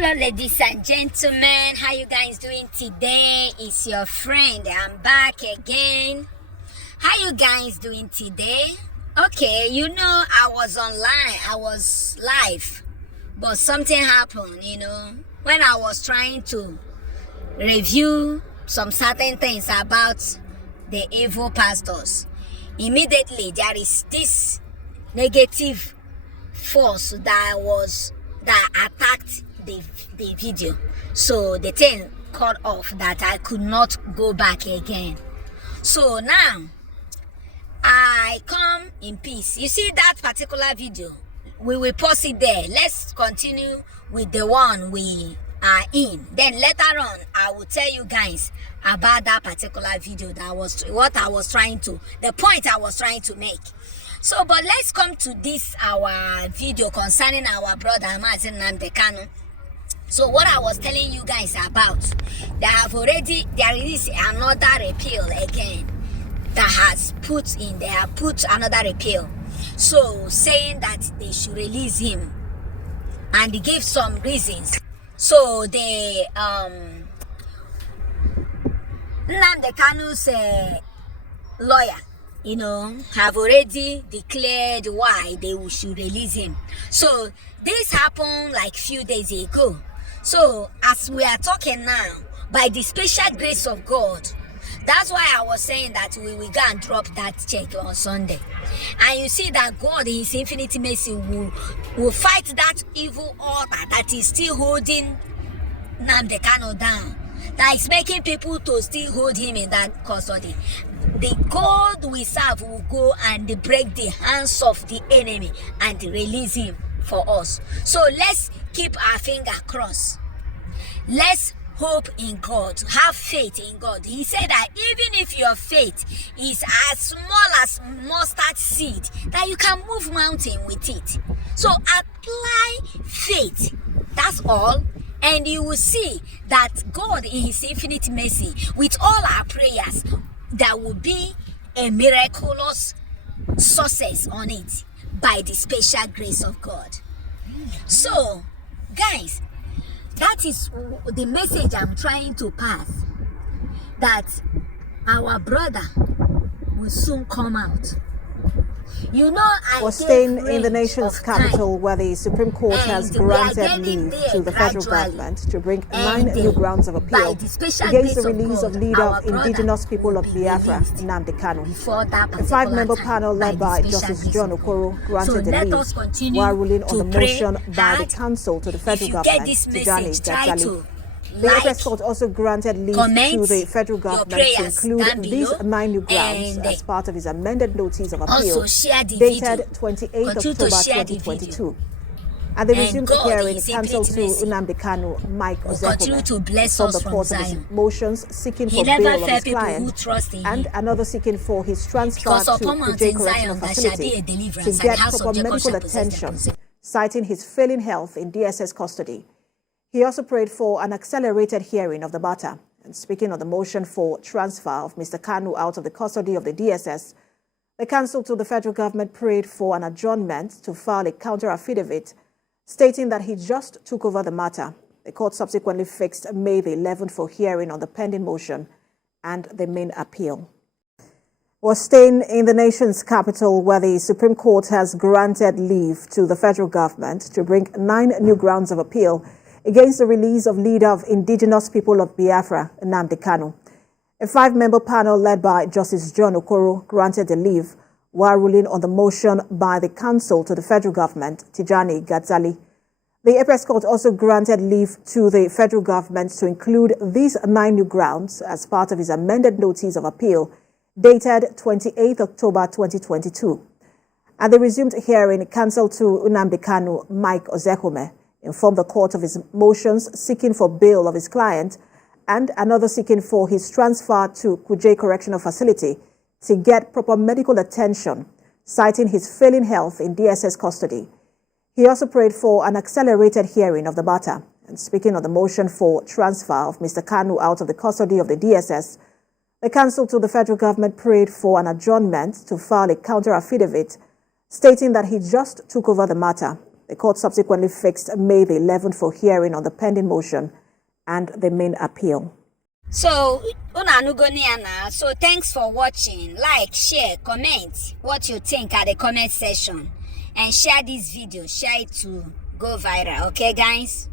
Hello ladies and gentlemen, how you guys doing today? It's your friend, I'm back again. How you guys doing today? Okay, I was online, I was live, but something happened, when I was trying to review some certain things about the evil pastors. Immediately there is this negative force that attacked the video, so the thing cut off that I could not go back again. So now I come in peace. You see that particular video, we will pause it there. Let's continue with the one we are in, then later on I will tell you guys about that particular video, that was what I was trying to, the point I was trying to make. So but let's come to this our video concerning our brother Nnamdi Kanu. So what I was telling you guys about, there is another repeal again that they have put another repeal, so saying that they should release him, and they gave some reasons. So the Nnamdi Kanu's lawyer, have already declared why they should release him. So this happened like few days ago. So as we are talking now, by the special grace of God, that's why I was saying that we will go and drop that check on Sunday. And you see that God in his infinite mercy will fight that evil altar that is still holding Nnamdi Kanu down, that is making people to still hold him in that custody. The God we serve will go and break the hands of the enemy and release him for us. So let's keep our finger crossed. Let's hope in God, have faith in God. He said that even if your faith is as small as mustard seed, that you can move mountain with it. So apply faith, that's all. And you will see that God in his infinite mercy, with all our prayers, there will be a miraculous success on it by the special grace of God. So guys, that is the message I'm trying to pass, that our brother will soon come out. Was staying in the nation's capital, where the Supreme Court has granted leave to the federal government to bring 9 new grounds of appeal against the release of leader of indigenous people of Biafra, Nnamdi Kanu. A 5-member panel led by Justice John Okoro granted the leave while ruling on the motion by the council to the federal government, Tijani Gadzali. The Apex Court also granted leave to the federal government to include these 9 new grounds as part of his amended notice of appeal dated 28 October 2022. And they resumed the hearing. Counsel to Nnamdi Kanu, Mike Ozekome, from the court of his motions seeking for bail of his client and another seeking for his transfer to Kuje Correctional Facility to get proper medical attention, citing his failing health in DSS custody. He also prayed for an accelerated hearing of the matter. And speaking on the motion for transfer of Mr. Kanu out of the custody of the DSS, the counsel to the federal government prayed for an adjournment to file a counter-affidavit, stating that he just took over the matter. The court subsequently fixed May the 11th for hearing on the pending motion and the main appeal. Was staying in the nation's capital, where the Supreme Court has granted leave to the federal government to bring 9 new grounds of appeal against the release of leader of indigenous people of Biafra, Nnamdi Kanu. A 5-member panel led by Justice John Okoro granted the leave while ruling on the motion by the council to the federal government, Tijani Gadzali. The Apex Court also granted leave to the federal government to include these 9 new grounds as part of his amended notice of appeal dated 28 October 2022. At the resumed hearing, counsel to Nnamdi Kanu, Mike Ozekome, informed the court of his motions seeking for bail of his client and another seeking for his transfer to Kuje Correctional Facility to get proper medical attention, citing his failing health in DSS custody. He also prayed for an accelerated hearing of the matter. And speaking on the motion for transfer of Mr. Kanu out of the custody of the DSS, the counsel to the federal government prayed for an adjournment to file a counter-affidavit, stating that he just took over the matter. The court subsequently fixed May the 11th for hearing on the pending motion and the main appeal. So, so thanks for watching. Like, share, comment what you think at the comment section. And share this video. Share it to go viral. Okay, guys?